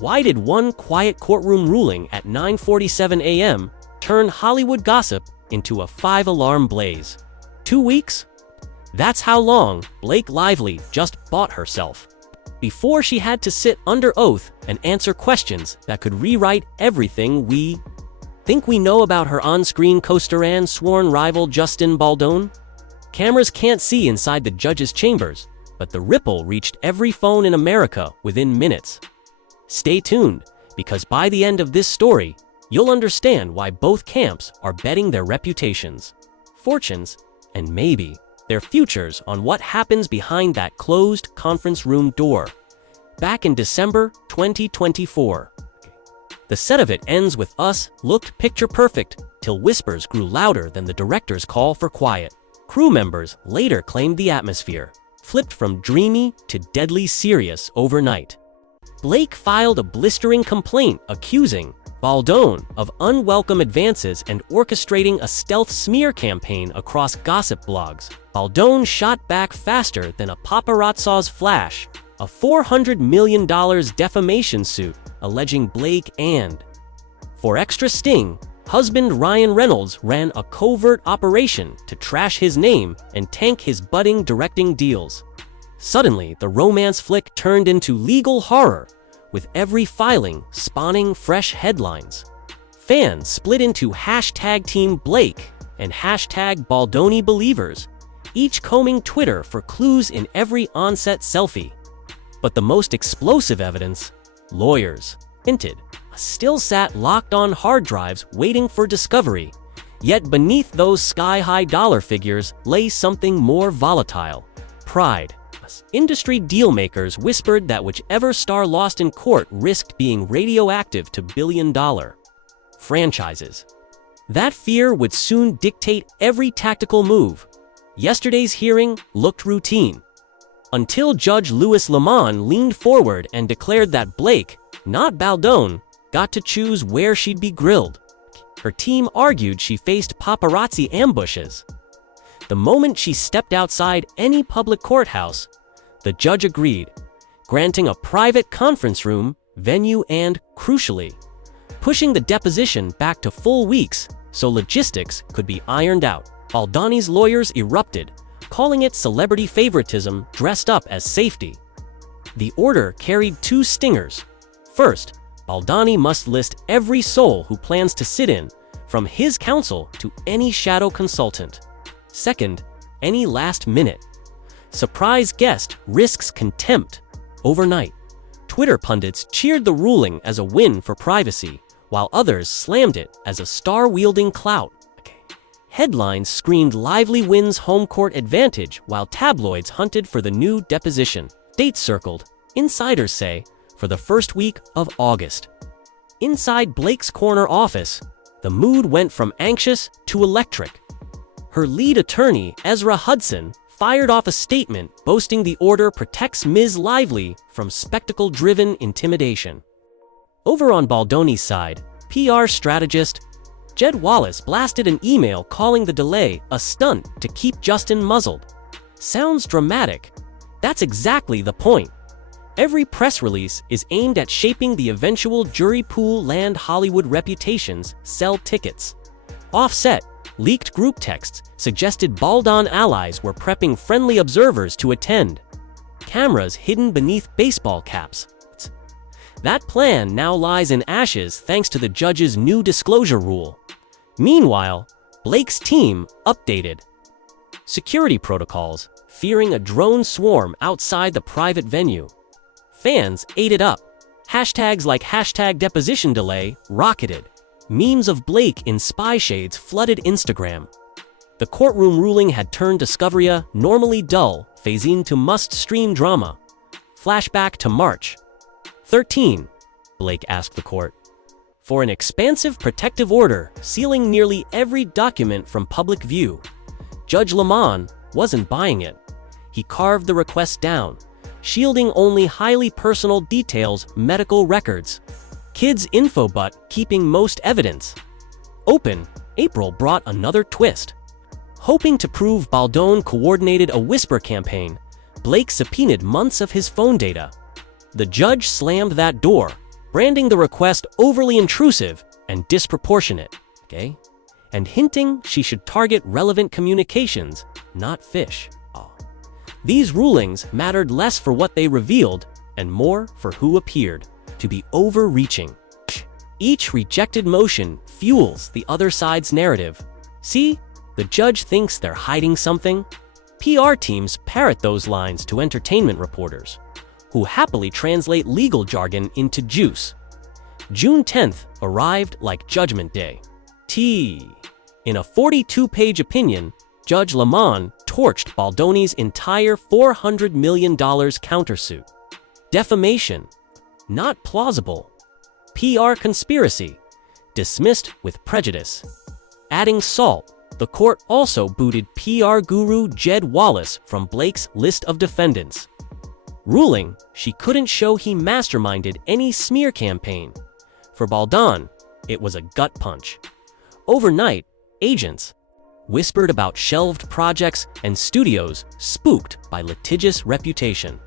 Why did one quiet courtroom ruling at 9:47 a.m. turn Hollywood gossip into a 5-alarm blaze? 2 weeks? That's how long Blake Lively just bought herself, before she had to sit under oath and answer questions that could rewrite everything we think we know about her on-screen co-star and sworn rival Justin Baldoni. Cameras can't see inside the judge's chambers, but the ripple reached every phone in America within minutes. Stay tuned, because by the end of this story, you'll understand why both camps are betting their reputations, fortunes, and maybe their futures on what happens behind that closed conference room door. Back in December 2024. The set of it ends with us looked picture perfect till whispers grew louder than the director's call for quiet. Crew members later claimed the atmosphere flipped from dreamy to deadly serious overnight. Blake filed a blistering complaint accusing Baldoni of unwelcome advances and orchestrating a stealth smear campaign across gossip blogs. Baldoni shot back faster than a paparazzo's flash, a $400 million defamation suit alleging Blake and, for extra sting, husband Ryan Reynolds ran a covert operation to trash his name and tank his budding directing deals. Suddenly, the romance flick turned into legal horror, with every filing spawning fresh headlines. Fans split into #TeamBlake and #Baldoni believers, each combing Twitter for clues in every on-set selfie. But the most explosive evidence, lawyers hinted, still sat locked on hard drives waiting for discovery. Yet beneath those sky-high dollar figures lay something more volatile: pride. Industry dealmakers whispered that whichever star lost in court risked being radioactive to billion-dollar franchises. That fear would soon dictate every tactical move. Yesterday's hearing looked routine, until Judge Louis Lemon leaned forward and declared that Blake, not Baldoni, got to choose where she'd be grilled. Her team argued she faced paparazzi ambushes. The moment she stepped outside any public courthouse, the judge agreed, granting a private conference room, venue, and, crucially, pushing the deposition back to full weeks so logistics could be ironed out. Baldoni's lawyers erupted, calling it celebrity favoritism dressed up as safety. The order carried 2 stingers. First, Baldoni must list every soul who plans to sit in, from his counsel to any shadow consultant. Second, any last-minute surprise guest risks contempt. Overnight, Twitter pundits cheered the ruling as a win for privacy, while others slammed it as a star-wielding clout. Headlines screamed Lively wins home court advantage, while tabloids hunted for the new deposition. Dates circled, insiders say, for the first week of August. Inside Blake's corner office, the mood went from anxious to electric. Her lead attorney, Ezra Hudson, fired off a statement boasting the order protects Ms. Lively from spectacle-driven intimidation. Over on Baldoni's side, PR strategist Jed Wallace blasted an email calling the delay a stunt to keep Justin muzzled. Sounds dramatic. That's exactly the point. Every press release is aimed at shaping the eventual jury pool land Hollywood reputations sell tickets. Offset, leaked group texts suggested Baldoni allies were prepping friendly observers to attend. Cameras hidden beneath baseball caps. That plan now lies in ashes thanks to the judge's new disclosure rule. Meanwhile, Blake's team updated security protocols, fearing a drone swarm outside the private venue. Fans ate it up. Hashtags like #deposition delay rocketed. Memes of Blake in spy shades flooded Instagram. The courtroom ruling had turned Discovery normally dull phasing to must-stream drama. Flashback to March 13, Blake asked the court for an expansive protective order sealing nearly every document from public view. Judge Lemon wasn't buying it. He carved the request down, shielding only highly personal details, medical records, kids' info, but keeping most evidence open. April brought another twist. Hoping to prove Baldoni coordinated a whisper campaign, Blake subpoenaed months of his phone data. The judge slammed that door, branding the request overly intrusive and disproportionate, okay? And hinting she should target relevant communications, not fish. These rulings mattered less for what they revealed and more for who appeared to be overreaching. Each rejected motion fuels the other side's narrative. See, the judge thinks they're hiding something. PR teams parrot those lines to entertainment reporters, who happily translate legal jargon into juice. June 10th arrived like Judgment Day. In a 42-page opinion, Judge Lamont torched Baldoni's entire $400 million countersuit. Defamation, not plausible. PR conspiracy, dismissed with prejudice. Adding salt, the court also booted PR guru Jed Wallace from Blake's list of defendants, ruling she couldn't show he masterminded any smear campaign. For Baldoni, it was a gut punch. Overnight, agents whispered about shelved projects and studios spooked by litigious reputation.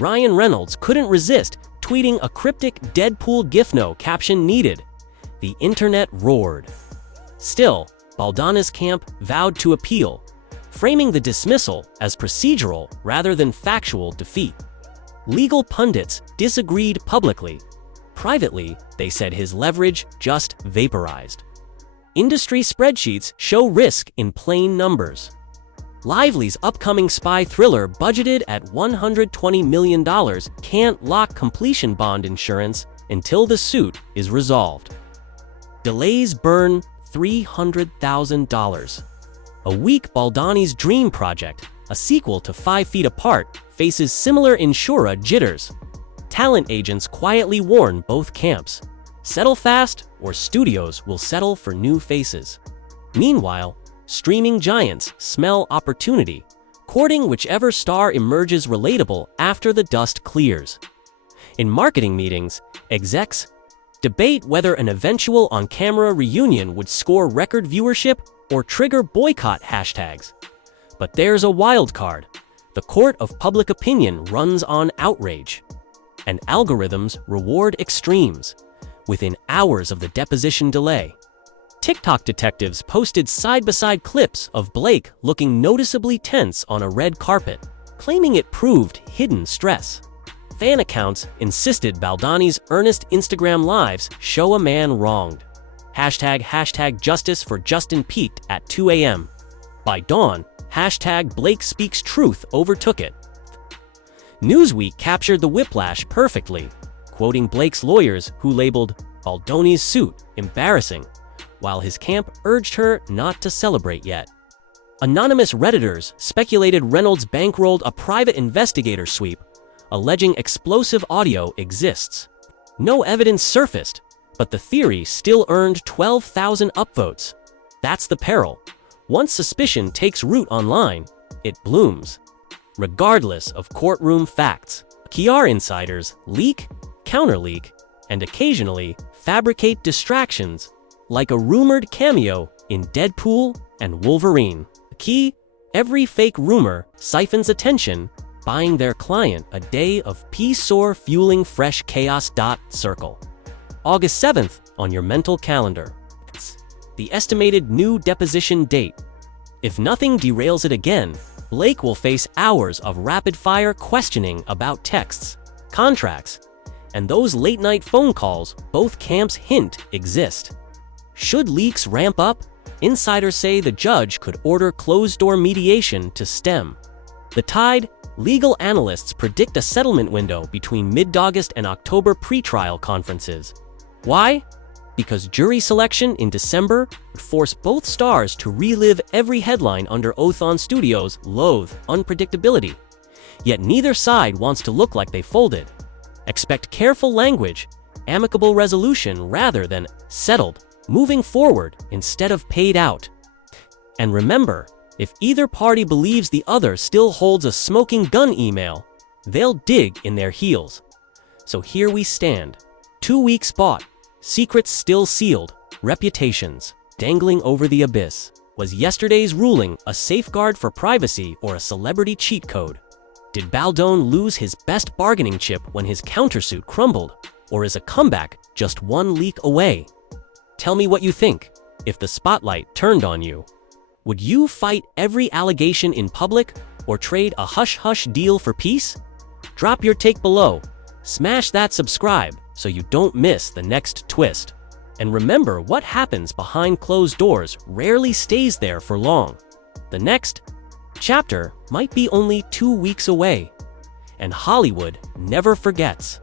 Ryan Reynolds couldn't resist tweeting a cryptic Deadpool gif note caption needed. The internet roared. Still, Baldoni's camp vowed to appeal, framing the dismissal as procedural rather than factual defeat. Legal pundits disagreed publicly. Privately, they said his leverage just vaporized. Industry spreadsheets show risk in plain numbers. Lively's upcoming spy thriller, budgeted at $120 million, can't lock completion bond insurance until the suit is resolved. Delays burn $300,000. A week, Baldoni's dream project, a sequel to 5 Feet Apart, faces similar insurer jitters. Talent agents quietly warn both camps. Settle fast, or studios will settle for new faces. Meanwhile, streaming giants smell opportunity, courting whichever star emerges relatable after the dust clears. In marketing meetings, execs debate whether an eventual on-camera reunion would score record viewership or trigger boycott hashtags. But there's a wild card. The court of public opinion runs on outrage, and algorithms reward extremes. Within hours of the deposition delay, TikTok detectives posted side-by-side clips of Blake looking noticeably tense on a red carpet, claiming it proved hidden stress. Fan accounts insisted Baldoni's earnest Instagram lives show a man wronged. Hashtag justice for Justin peaked at 2 a.m. By dawn, hashtag Blake speaks truth overtook it. Newsweek captured the whiplash perfectly, quoting Blake's lawyers who labeled Baldoni's suit embarrassing, while his camp urged her not to celebrate yet. Anonymous Redditors speculated Reynolds bankrolled a private investigator sweep, alleging explosive audio exists. No evidence surfaced, but the theory still earned 12,000 upvotes. That's the peril. Once suspicion takes root online, it blooms. Regardless of courtroom facts, PR insiders leak, counterleak, and occasionally fabricate distractions, like a rumored cameo in Deadpool and Wolverine. The key: every fake rumor siphons attention, buying their client a day of peace-sore fueling fresh chaos. Circle August 7th on your mental calendar. The estimated new deposition date. If nothing derails it again, Blake will face hours of rapid-fire questioning about texts, contracts, and those late-night phone calls both camps hint exist. Should leaks ramp up, insiders say the judge could order closed-door mediation to stem the tide. Legal analysts predict a settlement window between mid-August and October pretrial conferences. Why? Because jury selection in December would force both stars to relive every headline under oath on studios loathe unpredictability. Yet neither side wants to look like they folded. Expect careful language, amicable resolution rather than settled, moving forward instead of paid out. And remember, if either party believes the other still holds a smoking gun email, they'll dig in their heels. So here we stand. 2 weeks bought, secrets still sealed, reputations dangling over the abyss. Was yesterday's ruling a safeguard for privacy or a celebrity cheat code? Did Baldoni lose his best bargaining chip when his countersuit crumbled? Or is a comeback just one leak away? Tell me what you think. If the spotlight turned on you, would you fight every allegation in public or trade a hush-hush deal for peace? Drop your take below. Smash that subscribe so you don't miss the next twist. And remember, what happens behind closed doors rarely stays there for long. The next chapter might be only 2 weeks away. And Hollywood never forgets.